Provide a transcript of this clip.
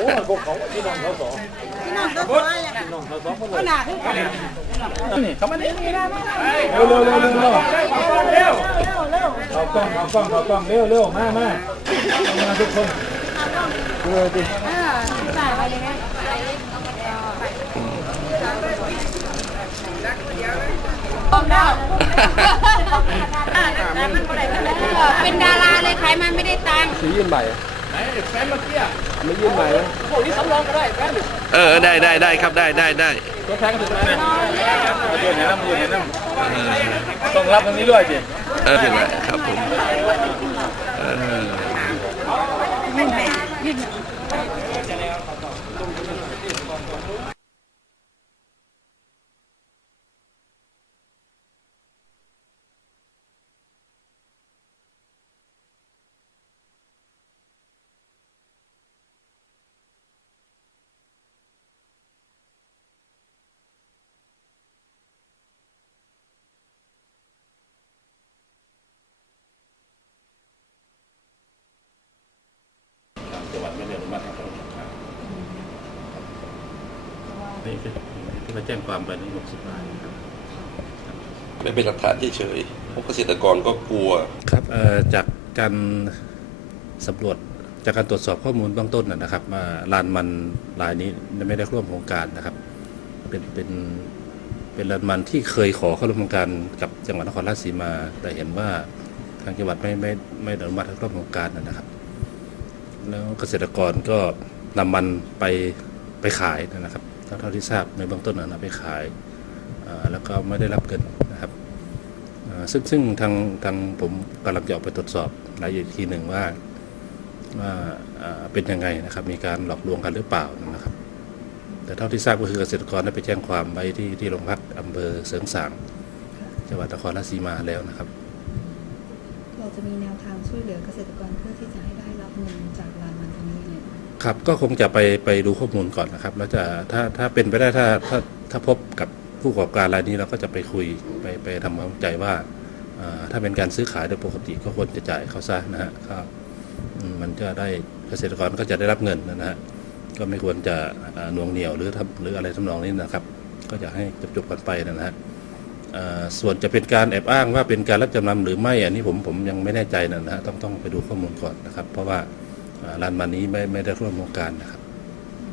โอ้พวกเขาพี่น้องเขาสองพี่น้องก็ตัวอะไรพี่น้องเขาสองคนขนาดที่กันนี่เขามานี่นี่นะเร็วเร็วเร็วเร็วเร็วเร็วเอากล้องเอากล้องเอากล้องเร็วเร็วมามามาทุกคนเออดิเออใส่ไปเลยไงเป็นดาราเลยขายมันไม่ได้ตังค์สียืนใบ แฟนมาเกี้ยไม่ยืนใบพวกนี้สำรองก็ได้แฟนเออได้ได้ได้ครับได้ได้ได้ตัวแทนก็ถึงแล้วมายืนเห็นน้ำมายืนเห็นน้ำต้องรับตรงนี้ด้วยสิเออเป็นไรครับผมเออ จังหวัดไม่ได้อนุมัติให้เขา นี่คือที่มาแจ้งความไปนี่หกสิบรายครับไม่เป็นหลักฐานเฉยๆพวกเกษตรกรก็กลัวครับเอ่อจากการสำรวจจากการตรวจสอบข้อมูลเบื้องต้นนะนะครับว่าลานมันรายนี้ไม่ได้ร่วมโครงการนะครับ เป็นเป็นเป็นลานมันที่เคยขอเข้าร่วมโครงการกับจังหวัดนครราชสีมา แต่เห็นว่าทางจังหวัดไม่ไม่ไม่อนุมัติให้ร่วมโครงการนะครับ แล้วเกษตรกรก็นำมันไปไปขายนะครับ เท่าเท่าที่ทราบในเบื้องต้นนะนำไปขายแล้วก็ไม่ได้รับเงินนะครับซึ่งซึ่งทางทางผมกำลังจะออกไปตรวจสอบรายละเอียดทีหนึ่งว่าว่าเป็นยังไงนะครับ มีการหลอกลวงกันหรือเปล่านะครับ แต่เท่าที่ทราบก็คือเกษตรกรได้ไปแจ้งความไว้ที่ที่โรงพักอำเภอเสริงสางจังหวัดนครราชสีมาแล้วนะครับ เราจะมีแนวทางช่วยเหลือเกษตรกรเพื่อที่จะให้ได้รับเงินจากรานมันตรงนี้ไงบ้าง ครับก็คงจะไปไปดูข้อมูลก่อนนะครับแล้วจะถ้าถ้าเป็นไปได้ถ้าถ้าถ้าพบกับผู้ประกอบการรายนี้เราก็จะไปคุยไปไปทำความเข้าใจว่าอ่า ถ้าเป็นการซื้อขายโดยปกติก็ควรจะจ่ายเขาซะนะฮะก็อืมมันจะได้เกษตรกรก็จะได้รับเงินนะฮะก็ไม่ควรจะอ่าหน่วงเหนียวหรือทำหรืออะไรทำนองนี้นะครับ ก็จะให้จบๆกันไปนะฮะอ่าส่วนจะเป็นการแอบอ้างว่าเป็นการรับจำนำหรือไม่อันนี้ผมผมยังไม่แน่ใจนะฮะต้องต้องไปดูข้อมูลก่อนนะครับ เพราะว่า ร้านมานนี้ไม่ไม่ได้ร่วมโครงการนะครับ